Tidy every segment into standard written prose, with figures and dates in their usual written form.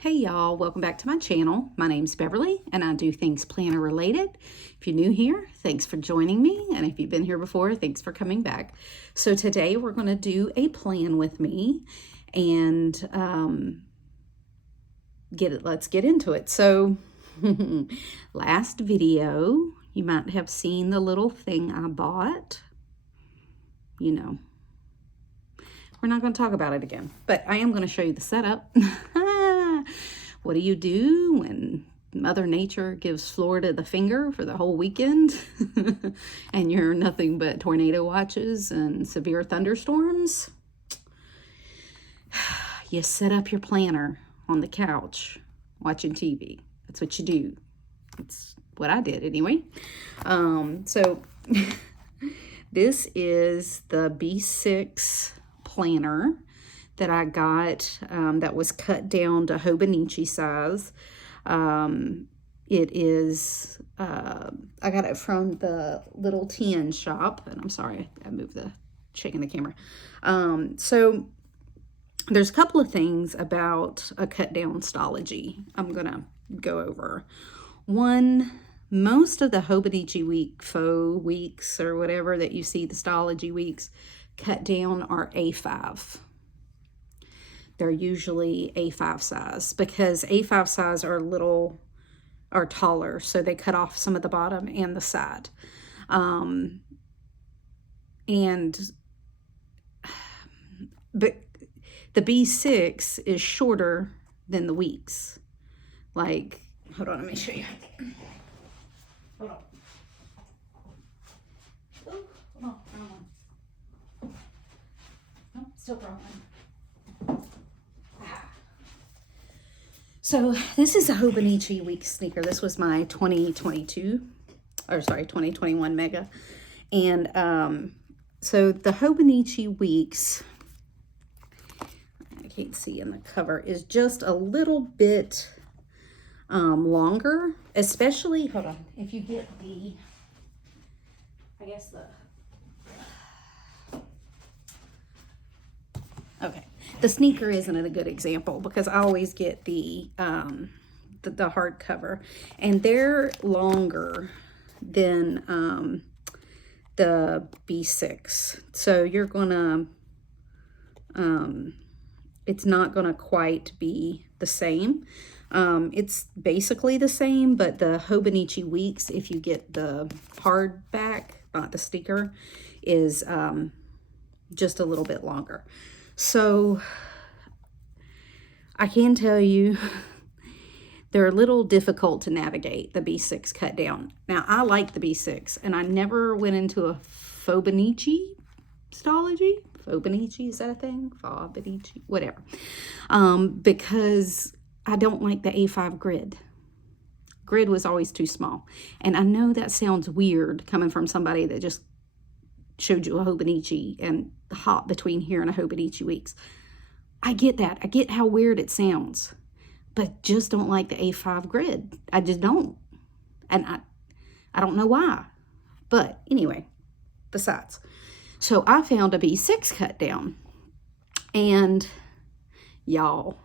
Hey y'all, welcome back to my channel. My name's Beverly and I do things planner related. If you're new here, thanks for joining me. And if you've been here before, thanks for coming back. So today we're going to do a plan with me and let's get into it. So last video, you might have seen the little thing I bought. You know, we're not going to talk about it again, but I am going to show you the setup. What do you do when Mother Nature gives Florida the finger for the whole weekend and you're nothing but tornado watches and severe thunderstorms? You set up your planner on the couch watching TV. That's what you do. That's what I did anyway. So this is the B6 planner that I got that was cut down to Hobonichi size. It is, I got it from the Little Tin shop, and I'm sorry, I moved the shaking the camera. So there's a couple of things about a cut down Stalogy I'm gonna go over. One, most of the Hobonichi week, faux weeks, or whatever that you see, the Stalogy weeks cut down are A5. They're usually A5 size because A5 size are taller, so they cut off some of the bottom and the side. But the B6 is shorter than the weeks. Like, hold on, let me show you. Hold on. Oh, hold on, wrong one. Oh, still wrong one. So this is a Hobonichi week sneaker. This was my 2021 mega. And so the Hobonichi weeks, I can't see in the cover, is just a little bit longer, especially, hold on, if you get the, I guess okay. The sneaker isn't a good example because I always get the hardcover, and they're longer than the B6. So you're gonna, it's not gonna quite be the same. It's basically the same, but the Hobonichi weeks, if you get the hardback, not the sticker, is just a little bit longer. So I can tell you they're a little difficult to navigate, the B6 cut down. Now, I like the B6, and I never went into a Fobonichi Stalogy. Fobonichi, is that a thing? Fobonichi, whatever. Because I don't like the A5 grid. Grid was always too small. And I know that sounds weird coming from somebody that just showed you a Hobonichi and hop between here and a Hobonichi weeks. I get that. I get how weird it sounds, but just don't like the A5 grid. I just don't. And I don't know why. But anyway, besides. So I found a B6 cut down, and y'all,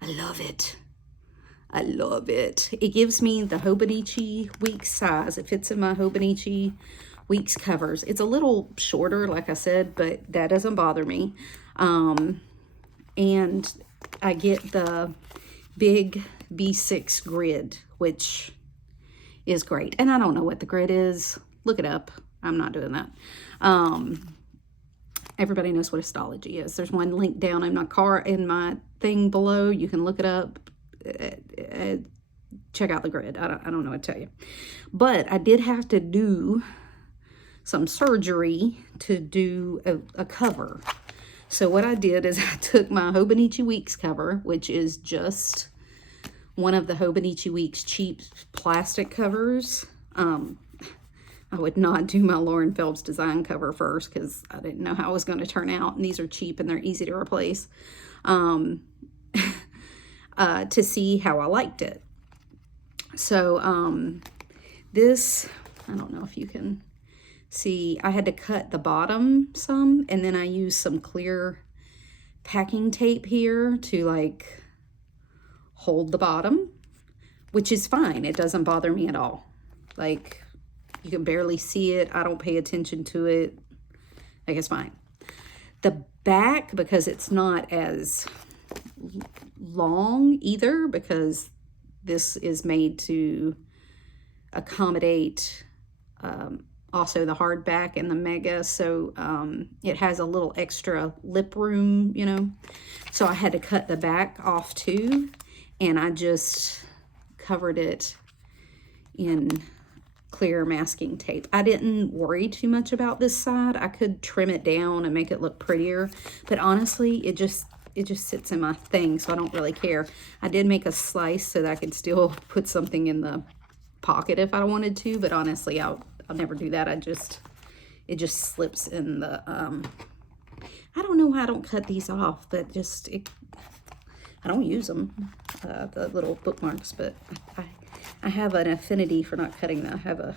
I love it. I love it. It gives me the Hobonichi weeks size. It fits in my Hobonichi weeks covers. It's a little shorter, like I said, but that doesn't bother me. And I get the big B6 grid, which is great. And I don't know what the grid is. Look it up. I'm not doing that. Everybody knows what a Stalogy is. There's one link down in my thing below. You can look it up. Check out the grid. I don't know what to tell you. But I did have to do some surgery to do a cover. So what I did is I took my Hobonichi Weeks cover, which is just one of the Hobonichi Weeks cheap plastic covers. I would not do my Lauren Phelps design cover first because I didn't know how it was going to turn out. And these are cheap and they're easy to replace. To see how I liked it. So this, I don't know if you can see, I had to cut the bottom some, and then I used some clear packing tape here to like hold the bottom, which is fine. It doesn't bother me at all. Like, you can barely see it. I don't pay attention to it. Like, it's fine. The back, because it's not as long either, because this is made to accommodate also the hardback and the mega, so it has a little extra lip room, you know. So I had to cut the back off too, and I just covered it in clear masking tape. I didn't worry too much about this side. I could trim it down and make it look prettier, but honestly, it just sits in my thing, so I don't really care. I did make a slice so that I could still put something in the pocket if I wanted to, but honestly, I'll never do that. It just slips in the I don't know why I don't cut these off, but I don't use them, the little bookmarks, but I have an affinity for not cutting them. I have a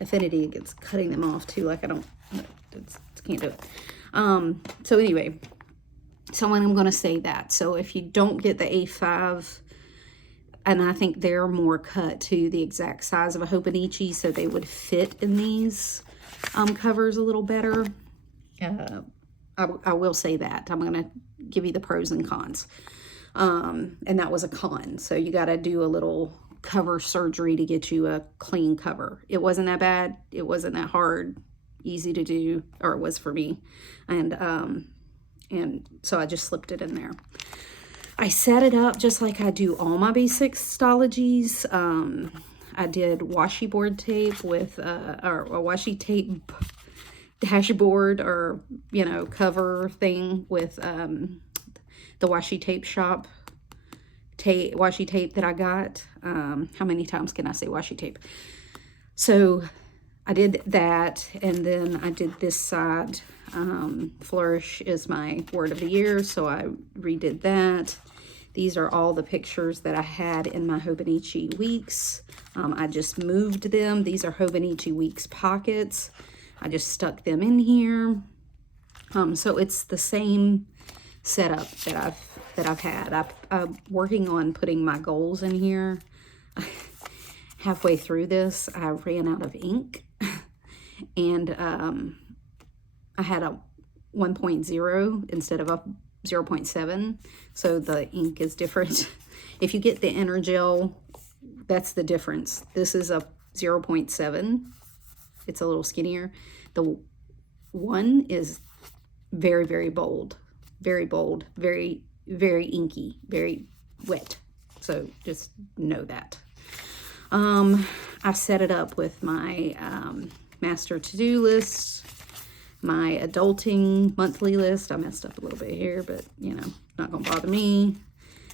affinity against cutting them off too. Like, I can't do it. So anyway, so I'm going to say that. So if you don't get the A5, and I think they're more cut to the exact size of a Hobonichi, so they would fit in these covers a little better. I will say that. I'm going to give you the pros and cons. And that was a con. So you got to do a little cover surgery to get you a clean cover. It wasn't that bad. It wasn't that hard. Easy to do, or it was for me. And so I just slipped it in there. I set it up just like I do all my basic Stalogies. I did washi board tape with, or a washi tape dashboard, or, you know, cover thing with the washi tape shop washi tape that I got. How many times can I say washi tape? So I did that, and then I did this side. Flourish is my word of the year, so I redid that. These are all the pictures that I had in my Hobonichi weeks. I just moved them. These are Hobonichi weeks pockets. I just stuck them in here. So it's the same setup that I've had. I'm working on putting my goals in here. Halfway through this, I ran out of ink, and I had a 1.0 instead of a 0.7, so the ink is different. If you get the Energel, that's the difference. This is a 0.7. It's a little skinnier. The one is very, very bold, very bold, very, very inky, very wet. So just know that. I set it up with my master to-do list, my adulting monthly list. I messed up a little bit here, but, you know, not gonna bother me.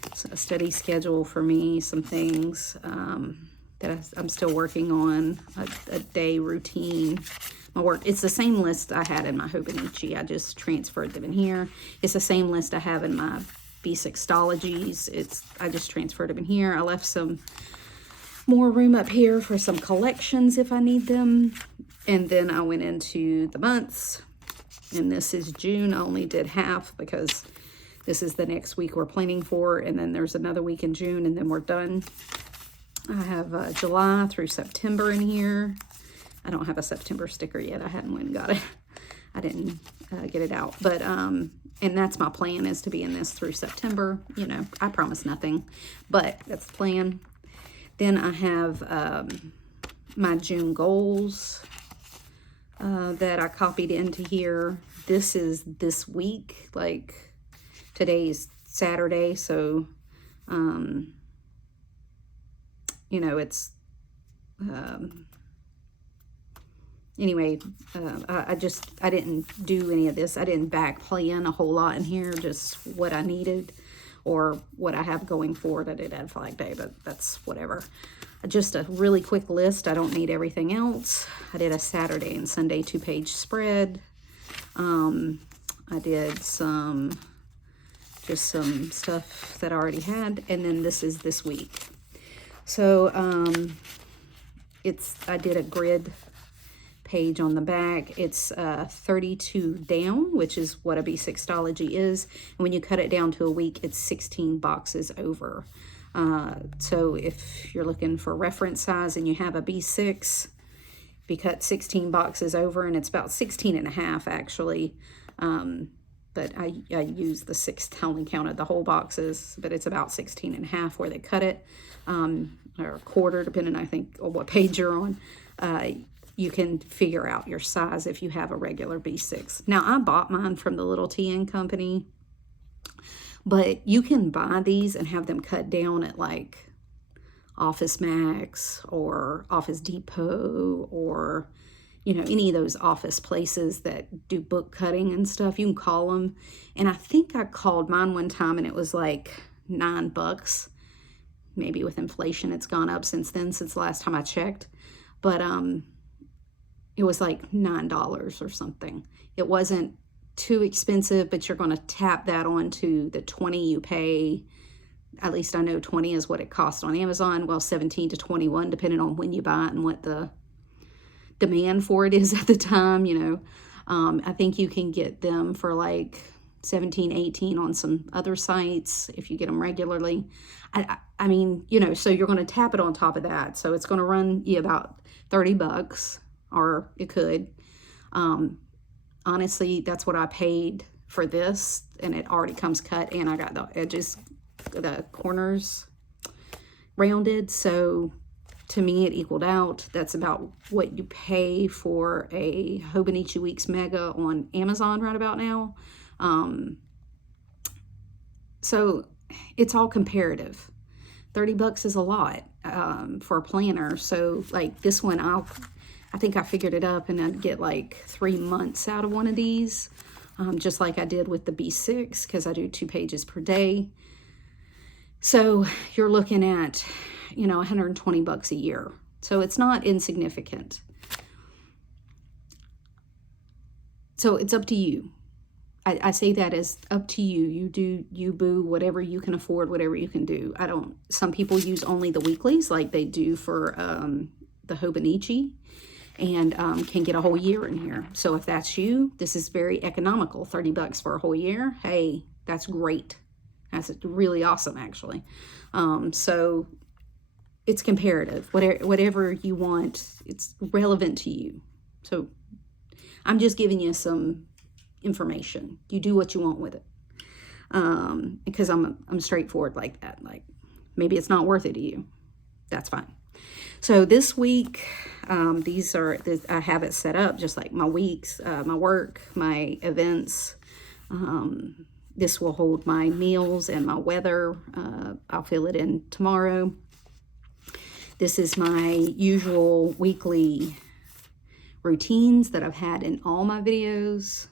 It's a study schedule for me, some things that I'm still working on, a day routine, my work. It's the same list I had in my Hobonichi. I just transferred them in here. It's the same list I have in my basic Stalogies. I just transferred them in here. I left some more room up here for some collections if I need them. And then I went into the months, and this is June. I only did half because this is the next week we're planning for, and then there's another week in June, and then we're done. I have July through September in here. I don't have a September sticker yet. I hadn't went and got it. I didn't get it out, but and that's my plan, is to be in this through September. You know, I promise nothing, but that's the plan. Then I have my June goals that I copied into here. This is this week, like today's Saturday, so you know, it's anyway, I didn't do any of this. I didn't back plan a whole lot in here, just what I needed or what I have going forward. I did add Flag Day, but that's whatever. Just a really quick list. I don't need everything else. I did a Saturday and Sunday 2-page spread. I did just some stuff that I already had, and then this is this week. So I did a grid page on the back. It's 32 down, which is what a B6 Stalogy is. And when you cut it down to a week, it's 16 boxes over. So if you're looking for reference size and you have a B6, be cut 16 boxes over, and it's about 16 and a half actually. But I use the 6, I only counted the whole boxes, but it's about 16 and a half where they cut it, or a quarter, depending, I think, on what page you're on. You can figure out your size if you have a regular B6. Now, I bought mine from the Little TN Company, but you can buy these and have them cut down at like Office Max or Office Depot, or any of those office places that do book cutting and stuff. You can call them. And I think I called mine one time and it was like $9. Maybe with inflation, it's gone up since then, since the last time I checked. But it was like $9 or something. It wasn't too expensive, but you're going to tap that onto the $20 you pay. At least I know $20 is what it costs on Amazon. Well, $17 to $21, depending on when you buy it and what the demand for it is at the time. I think you can get them for like $17, $18 on some other sites if you get them regularly. I mean, so you're going to tap it on top of that. So it's going to run you about $30, or it could. Honestly, that's what I paid for this, and it already comes cut, and I got the edges, the corners rounded. So to me, it equaled out. That's about what you pay for a Hobonichi Weeks Mega on Amazon right about now. So it's all comparative. $30 is a lot for a planner. So like this one, I think I figured it up, and I'd get like 3 months out of one of these, just like I did with the B6, because I do 2 pages per day. So you're looking at, $120 a year. So it's not insignificant. So it's up to you. I say that as up to you. You boo whatever you can afford, whatever you can do. Some people use only the weeklies like they do for the Hobonichi, and can get a whole year in here. So if that's you, this is very economical. $30 for a whole year. Hey, that's great. That's really awesome, actually. So it's comparative. Whatever you want, it's relevant to you. So I'm just giving you some information. You do what you want with it. Because I'm straightforward like that. Like, maybe it's not worth it to you. That's fine. So this week, I have it set up just like my weeks, my work, my events. This will hold my meals and my weather. I'll fill it in tomorrow. This is my usual weekly routines that I've had in all my videos.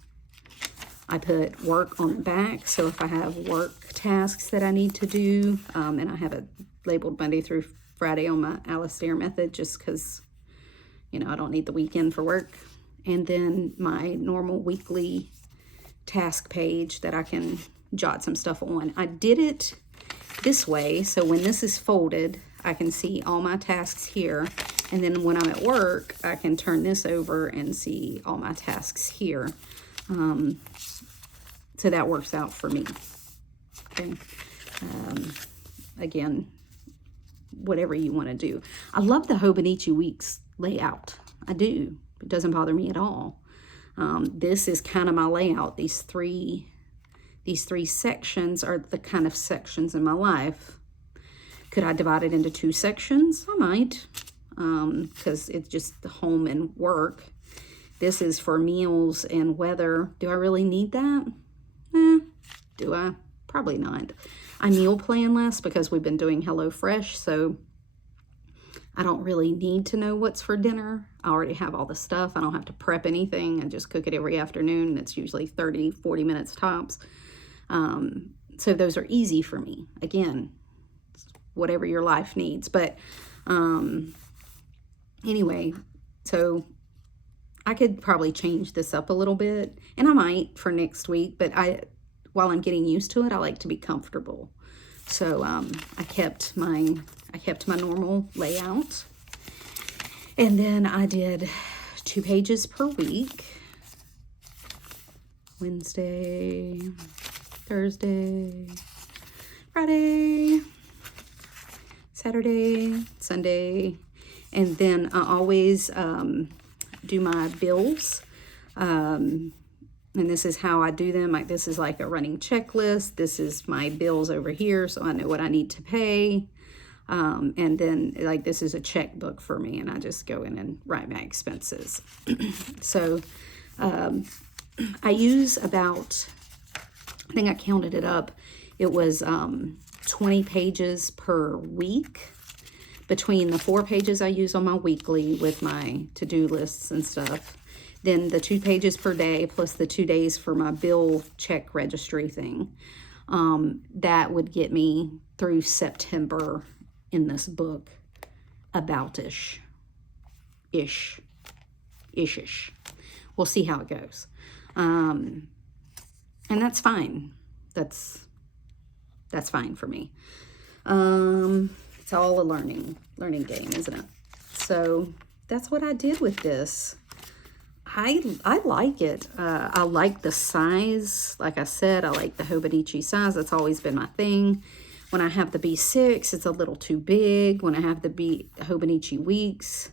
I put work on the back, so if I have work tasks that I need to do, and I have it labeled Monday through Friday on my Alistair method, just because, I don't need the weekend for work. And then my normal weekly task page that I can jot some stuff on. I did it this way, so when this is folded, I can see all my tasks here. And then when I'm at work, I can turn this over and see all my tasks here. So that works out for me. Okay. Again, whatever you want to do. I love the Hobonichi Weeks layout. I do. It doesn't bother me at all. This is kind of my layout. These three sections are the kind of sections in my life. Could I divide it into 2 sections? I might, because it's just the home and work. This is for meals and weather. Do I really need that? Do I? Probably not. I meal plan less because we've been doing HelloFresh, so I don't really need to know what's for dinner. I already have all the stuff. I don't have to prep anything. I just cook it every afternoon. It's usually 30, 40 minutes tops. So those are easy for me. Again, whatever your life needs. But anyway, so I could probably change this up a little bit, and I might for next week, but while I'm getting used to it, I like to be comfortable. So I kept my normal layout. And then I did 2 pages per week. Wednesday, Thursday, Friday. Saturday, Sunday, and then I always do my bills. And this is how I do them. Like, this is like a running checklist. This is my bills over here, so I know what I need to pay. And then, like, this is a checkbook for me, and I just go in and write my expenses. So I use about, I think I counted it up, it was 20 pages per week, between the 4 pages I use on my weekly with my to-do lists and stuff, then the 2 pages per day, plus the 2 days for my bill check registry thing. That would get me through September in this book, about-ish. Ish-ish. We'll see how it goes. And that's fine. That's fine for me. It's all a learning game, isn't it? So that's what I did with this. I like it. I like the size. Like I said, I like the Hobonichi size. That's always been my thing. When I have the B6, it's a little too big. When I have the Hobonichi Weeks,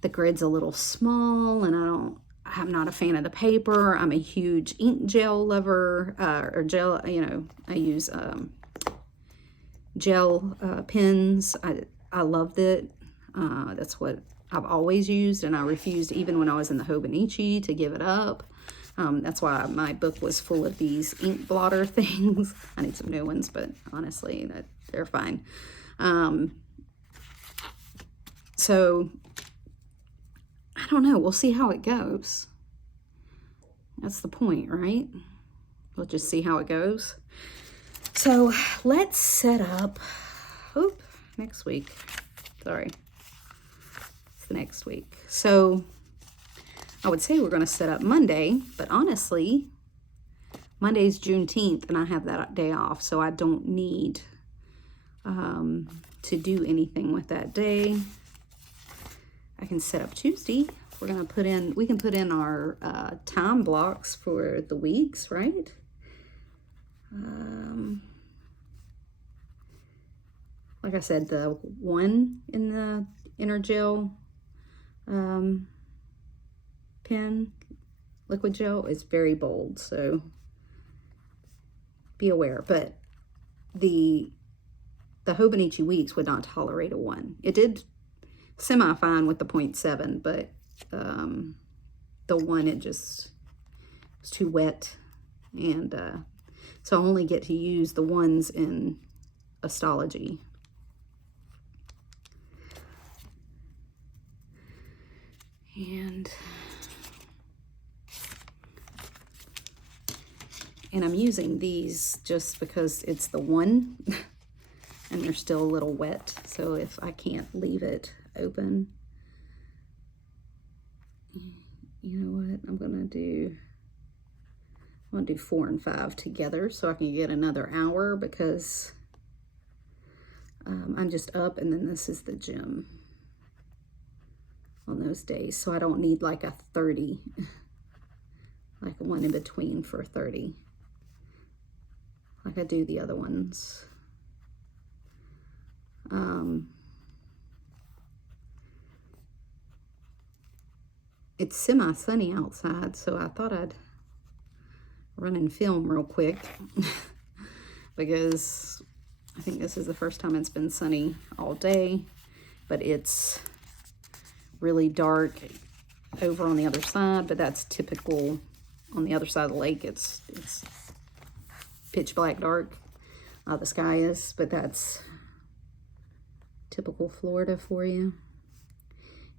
the grid's a little small, and I'm not a fan of the paper. I'm a huge ink gel lover, or gel, I use gel pens. I loved it. That's what I've always used, and I refused, even when I was in the Hobonichi, to give it up. That's why my book was full of these ink blotter things. I need some new ones, but honestly, they're fine. So, I don't know. We'll see how it goes. That's the point, right? We'll just see how it goes. So, let's set up, next week. Sorry. It's the next week. So, I would say we're going to set up Monday, but honestly, Monday's Juneteenth, and I have that day off, so I don't need to do anything with that day. I can set up Tuesday. We can put in our time blocks for the weeks, right? Like I said, the one in the inner gel pen, liquid gel, is very bold, so be aware. But the Hobonichi Weeks would not tolerate a 1. It did semi-fine with the 0.7, but the 1, it just was too wet, and so I only get to use the 1s in Stalogy. And I'm using these just because it's the 1 and they're still a little wet. So if I can't leave it open, you know what, I'm gonna do 4 and 5 together so I can get another hour, because I'm just up, and then this is the gym on those days, so I don't need like a 30, like one in between for 30, like I do the other ones. It's semi-sunny outside, so I thought I'd run and film real quick because I think this is the first time it's been sunny all day, but it's really dark over on the other side, but that's typical. On the other side of the lake, it's pitch black dark. The sky is, but that's typical Florida for you.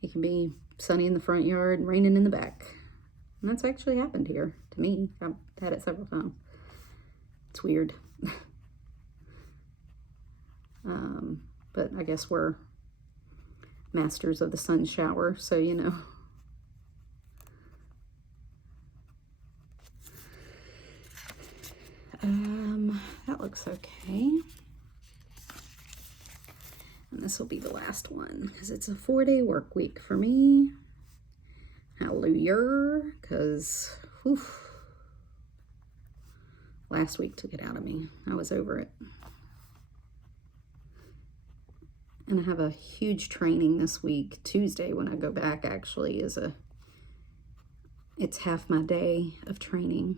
It can be sunny in the front yard and raining in the back. And that's actually happened here to me. I've had it several times. It's weird. But I guess we're masters of the sun shower, so you know. That looks okay. And this will be the last one because it's a 4-day work week for me. Hallelujah, because last week took it out of me. I was over it. And I have a huge training this week. Tuesday, when I go back, actually, it's half my day of training.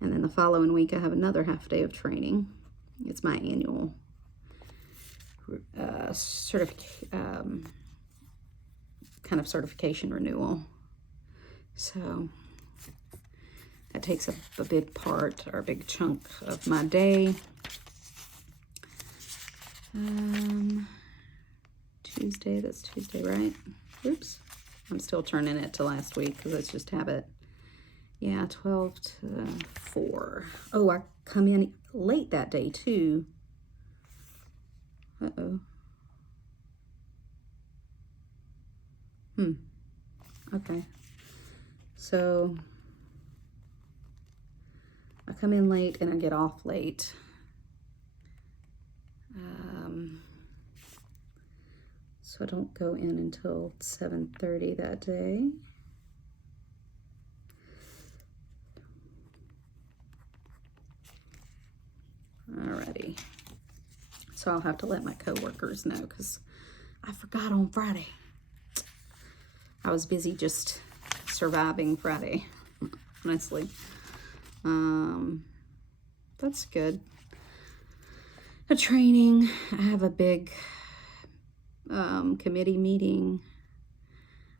And then the following week, I have another half day of training. It's my annual kind of certification renewal. So that takes up a big part, or a big chunk of my day. Tuesday, that's Tuesday, right? Oops, I'm still turning it to last week because it's just habit. Yeah, 12 to 4. Oh, I come in late that day too. Uh-oh. Okay. So I come in late and I get off late. So I don't go in until 7:30 that day. Alrighty. So I'll have to let my coworkers know because I forgot on Friday. I was busy just surviving Friday, honestly. That's good. A training. I have a big committee meeting.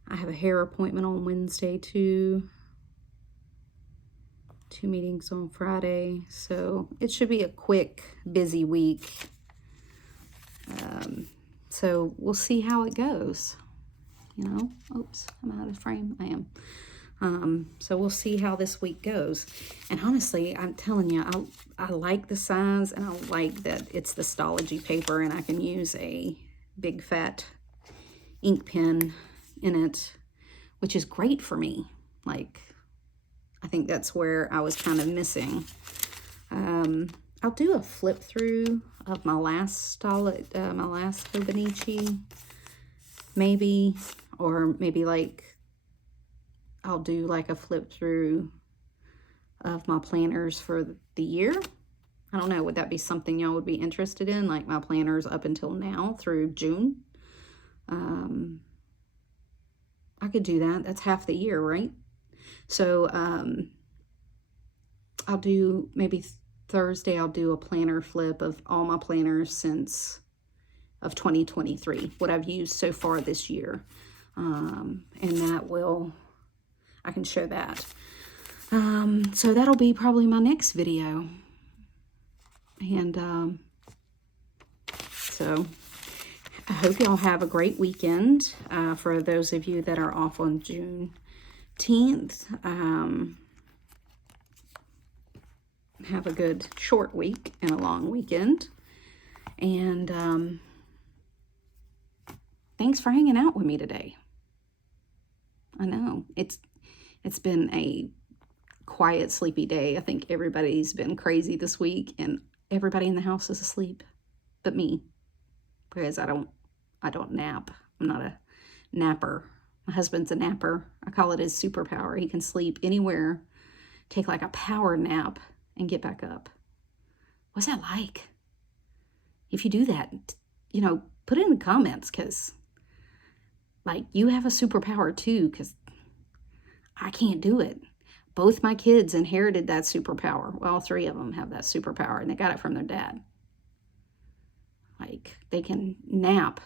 I have a hair appointment on Wednesday too. 2 meetings on Friday. So it should be a quick, busy week. So we'll see how it goes. You know, oops, I'm out of frame. I am. So we'll see how this week goes. And honestly, I'm telling you, I like the size, and I like that it's the Stalogy paper, and I can use a big fat ink pen in it, which is great for me. Like, I think that's where I was kind of missing. I'll do a flip through of my last Hobonichi, maybe, or maybe like I'll do like a flip through of my planners for the year. I don't know, would that be something y'all would be interested in? Like my planners up until now through June. I could do that. That's half the year, right? So I'll do maybe Thursday, I'll do a planner flip of all my planners since of 2023, what I've used so far this year. And that will, I can show that. So that'll be probably my next video. And so I hope y'all have a great weekend. For those of you that are off on June 10th, have a good short week and a long weekend. And thanks for hanging out with me today. I know it's been a quiet, sleepy day. I think everybody's been crazy this week, and everybody in the house is asleep but me, because I don't nap. I'm not a napper. My husband's a napper. I call it his superpower. He can sleep anywhere, take like a power nap, and get back up. What's that like? If you do that, you know, put it in the comments, because like you have a superpower too, because I can't do it. Both my kids inherited that superpower. Well, 3 of them have that superpower, and they got it from their dad. Like, they can nap,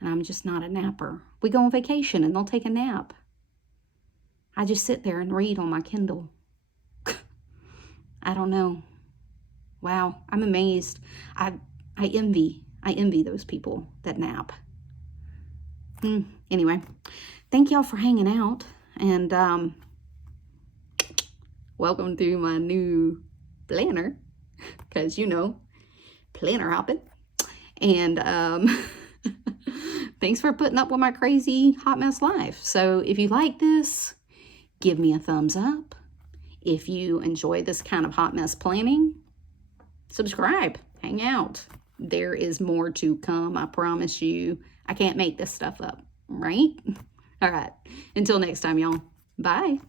and I'm just not a napper. We go on vacation, and they'll take a nap. I just sit there and read on my Kindle. I don't know. Wow, I'm amazed. I envy those people that nap. Anyway, thank y'all for hanging out, and welcome to my new planner, because you know, planner hopping. And thanks for putting up with my crazy hot mess life. So if you like this, give me a thumbs up. If you enjoy this kind of hot mess planning, subscribe, hang out. There is more to come, I promise you. I can't make this stuff up, right? All right, until next time, y'all. Bye.